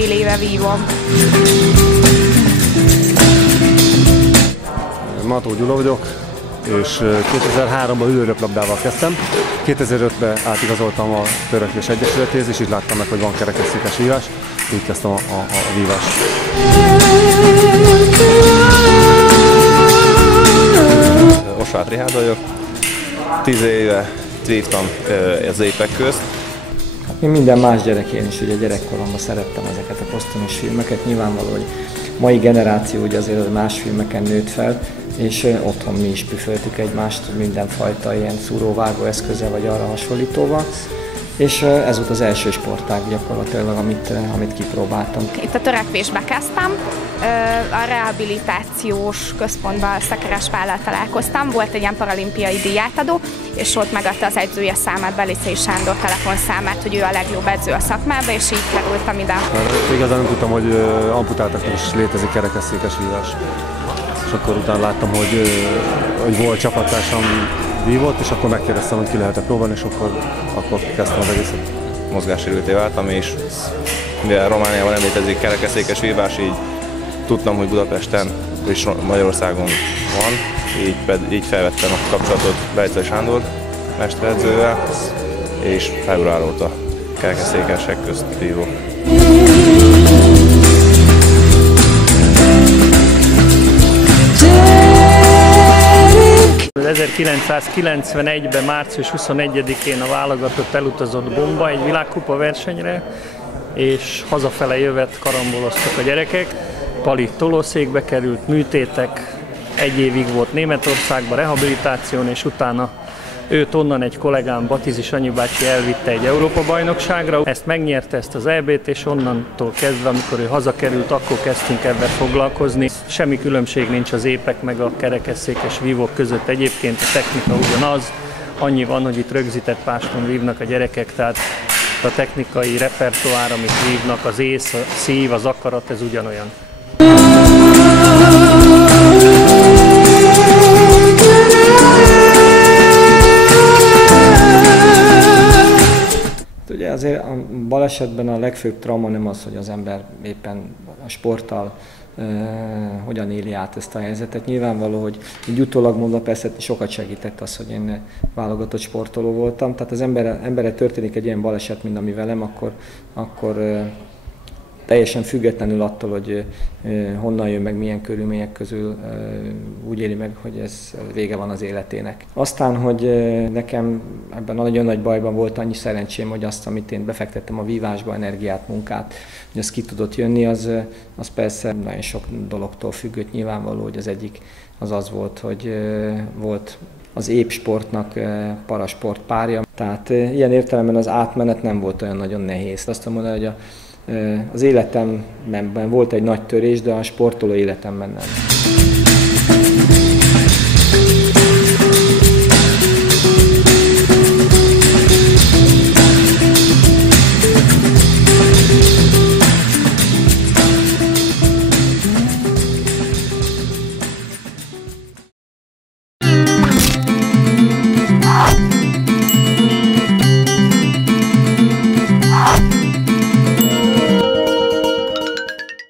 másfél éve vívom. Mató Gyula vagyok, és 2003-ban ülőröplabdával kezdtem. 2005-ben átigazoltam a Törekvés Egyesületéhez, és így láttam meg, hogy van kerekesszékes vívás. Így kezdtem a vívást. Osváth Richárd vagyok. 10 éve vívtam az épek közt. Én minden más gyerek, én is ugye gyerekkoromban szerettem ezeket a posztonos filmeket. Nyilvánvaló, hogy mai generáció ugye azért más filmeken nőtt fel, és otthon mi is püföltük egymást mindenfajta ilyen szúróvágó eszközzel vagy arra hasonlítóval. És ez volt az első sportág gyakorlatilag, amit kipróbáltam. Itt a Törekvésbe kezdtem, a rehabilitációs központban Szekeres Pállal találkoztam, volt egy ilyen paralimpiai díjátadó, és ott megadta az edzője számát, Belicei Sándor telefonszámát, hogy ő a legjobb edző a szakmában, és így kerültem ide. Igazán nem tudtam, hogy amputáltaknak is létezik kerekesszékes vívás. És akkor utána láttam, hogy volt csapattársam vívott, és akkor megkérdeztem, hogy ki lehet-e próbálni, és akkor kezdtem az egészet. Mozgássérülté váltam, és mivel Romániában nem létezik kerekesszékes vívás, így tudtam, hogy Budapesten és Magyarországon van, így felvettem a kapcsolatot Belicei Sándor mesteredzővel, és február óta kerekesszékesek közt vívok. 1991-ben március 21-én a válogatott elutazott Bomba egy világkupa versenyre, és hazafele jövet karamboloztak a gyerekek. Pali tolószékbe került, műtétek, 1 évig volt Németországban rehabilitáción, és utána őt onnan egy kollégám, Batizi Sanyi bácsi elvitte egy Európa-bajnokságra. Ezt megnyerte, ezt az EB-t, és onnantól kezdve, amikor ő hazakerült, akkor kezdtünk ebben foglalkozni. Semmi különbség nincs az épek meg a kerekesszékes vívók között. Egyébként a technika ugyanaz, annyi van, hogy itt rögzített páston vívnak a gyerekek, tehát a technikai repertoár, amit vívnak, az ész, a szív, az akarat, ez ugyanolyan. Ugye azért a balesetben a legfőbb trauma nem az, hogy az ember éppen a sporttal hogyan éli át ezt a helyzetet. Nyilvánvaló, hogy így utólag mondva persze sokat segített az, hogy én válogatott sportoló voltam. Tehát az emberre történik egy ilyen baleset, mint ami velem, akkor teljesen függetlenül attól, hogy honnan jön, meg milyen körülmények közül úgy éli meg, hogy ez vége van az életének. Aztán, hogy nekem ebben nagyon nagy bajban volt annyi szerencsém, hogy azt, amit én befektettem a vívásba, energiát, munkát, hogy az ki tudott jönni, az persze nagyon sok dologtól függött. Nyilvánvaló, hogy az egyik az volt, hogy volt az épsportnak parasport párja. Tehát ilyen értelemben az átmenet nem volt olyan nagyon nehéz. Azt mondom, hogy az életemben volt egy nagy törés, de a sportoló életemben nem.